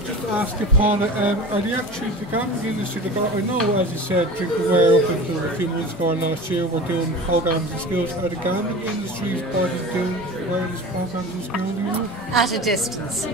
just ask you, Paula, are the gambling industry, I know, as you said, Drinking Aware up until a few months ago last year, we're doing programs in schools. Are the gambling industry's body doing awareness programs in schools, you know? At a distance.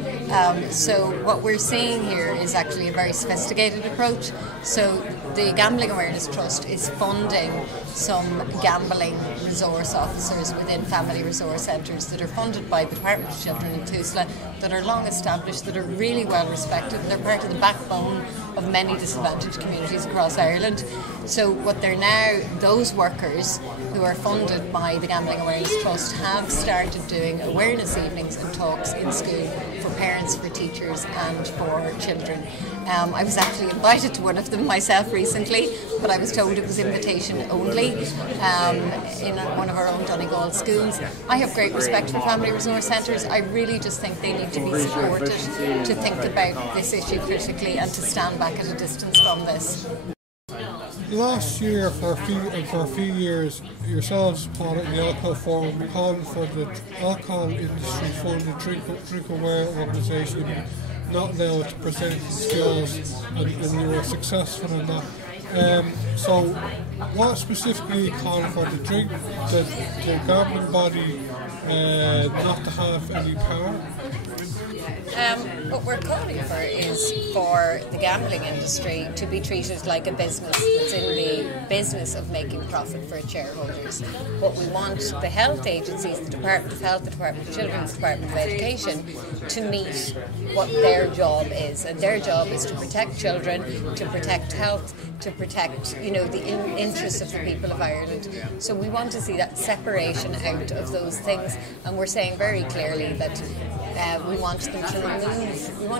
So what we're seeing here is actually a very sophisticated approach. So the Gambling Awareness Trust is funding some gambling resource officers within family resource centres that are funded by the Department of Children in Tusla, that are long established, that are really well respected, and they're part of the backbone of many disadvantaged communities across Ireland. So what they're now, those workers who are funded by the Gambling Awareness Trust have started doing awareness evenings and talks in school for parents, for teachers and for children. I was actually invited to one of them myself recently, but I was told it was invitation only in one of our own Donegal schools. I have great respect for family resource centres. I really just think they need to be supported to think about this issue critically and to stand back at a distance from this. Last year, for a few years, yourselves, Paula, in the Alcohol Forum, called for the alcohol industry funded Drink Aware organisation not allowed to present skills, and you were successful in that. So, what specifically are you calling for? The governing body not to have any power? What we're calling for is for the gambling industry to be treated like a business that's in the business of making profit for its shareholders. What we want the health agencies, the Department of Health, the Department of Children, the Department of Education, to meet what their job is. And their job is to protect children, to protect health, to protect, the interests of the people of Ireland. So we want to see that separation out of those things, and we're saying very clearly that we want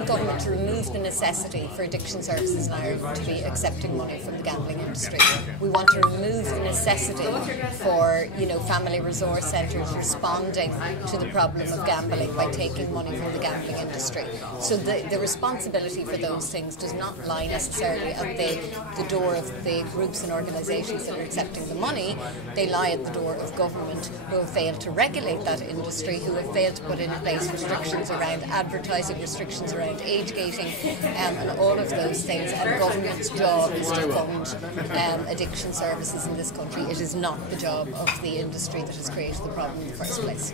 government to remove the necessity for addiction services in Ireland to be accepting money from the gambling industry. We want to remove the necessity for, family resource centres responding to the problem of gambling by taking money from the gambling industry. So the responsibility for those things does not lie necessarily at the door of the groups and organisations that are accepting the money. They lie at the door of government, who have failed to regulate that industry, who have failed to put in place restrictions around advertising, restrictions around age gating, and all of those things. And government's job is to fund addiction services in this country. It is not the job of the industry that has created the problem in the first place.